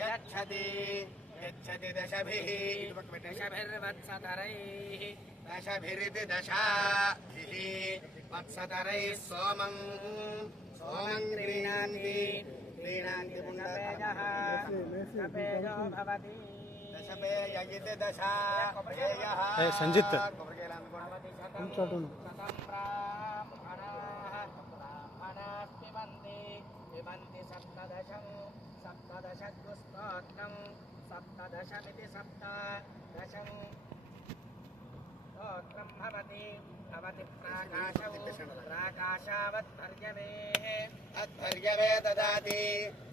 गच्छति गच्छति दशभिः दशभिर्वत्सतरैः दशभिरिति दशाभिः वत्सतरैः सोमं सोमं गृह्णान्ति गृह्णान्ति पुण्डपेजः पेजो भवति दशपेयगिति दशा पेयः संजित पिबन्ति सप्तदशं सप्तदशस्तोत्रं सप्तदशमिति सप्तदशं स्तोत्रं भवति भवति प्राकाशावत्पर्यवे ददाति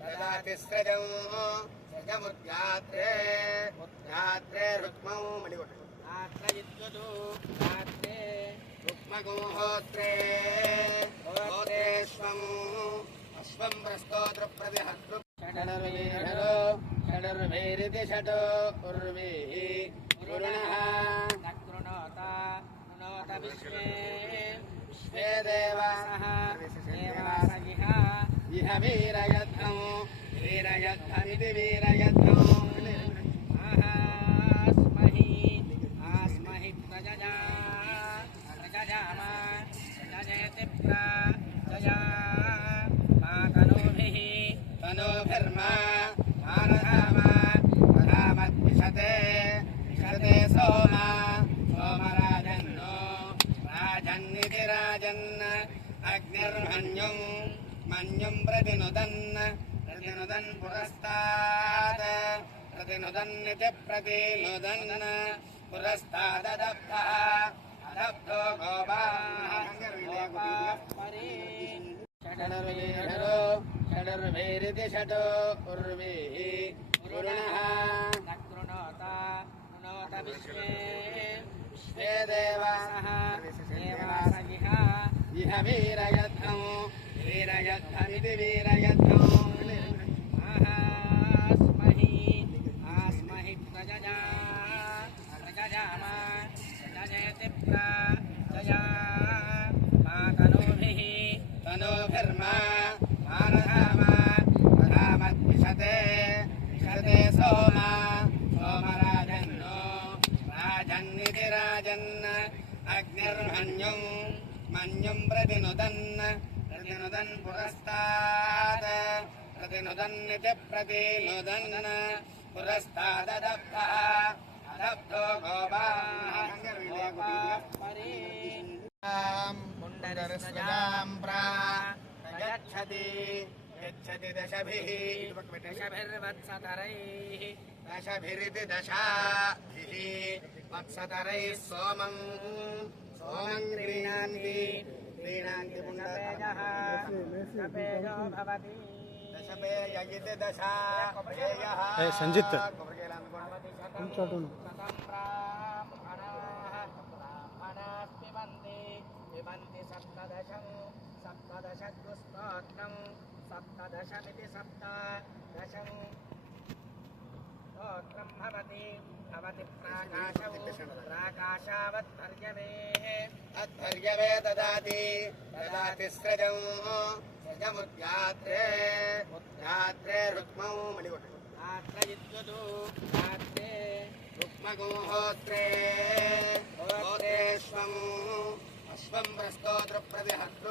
ददाति सृजं सृजमुद्यात्रे उद्यात्रे रुक्मौ रात्रयिद्वदु रात्रे रुक्मगोहोत्रे होत्रेष्वम् अश्वं प्रस्तोत्र प्रतिहत्तु षडर्वेरिति षडो उर्वीः उरुणः नकृणोत कृणोत विश्वे विश्वे देवाः देवास इह वीरयद्धं वीरयद्धमिति वीरयद्धम् आस्महि प्रजजा प्रजजाम प्रजयति प्रजया तनोभिर्मा रामद्विषते विषते सोमा सोमराजन्नो राजन्निति राजन् अग्निर्मन्युं मन्युं प्रतिनुदन् पुरस्तादनुदन्निति प्रतिनुदन् पुरस्ताददब्धः अदब्धो गोपाः षडर्वेरिति षडो उर्वीः उरुणः नकृणोत कृणोत विश्वे विश्वे देवाः देवास इह वीरयद्धं वीरयद्धमिति वीरयद्धम् आस्महि प्रजजा प्रजजाम प्रजयति प्रजया तनोभिर्मा रामद्विषते विषते सोमा सोमराजन्नो राजन्निति राजन् अग्निर्मन्युं मन्युं प्रतिनुदन् पुरस्तादनुदन्निति प्रतिनुदन् पुरस्ताददब्धः अदब्धो गोपाः गच्छति गच्छति दशभिः दशभिर्वत्सतरैः दशभिरिति दशाभिः वत्सतरैः सोमं सोमं गृह्णान्ति गृह्णान्ति पुण्डपेजः पेजो भवति दशपेयगिति दशा पेयः संजित पिबन्ति सप्तदशं सप्तदशस्तोत्रं सप्तदशमिति सप्तदशं स्तोत्रं भवति भवति प्राकाशावत्पर्यवे ददाति ददाति सृजं सृजमुद्यात्रे उद्यात्रे रुक्मौ रात्रयिद्वदु रात्रे रुक्मगोहोत्रे होत्रेष्वम् अश्वं प्रस्तोत्र प्रतिहत्तु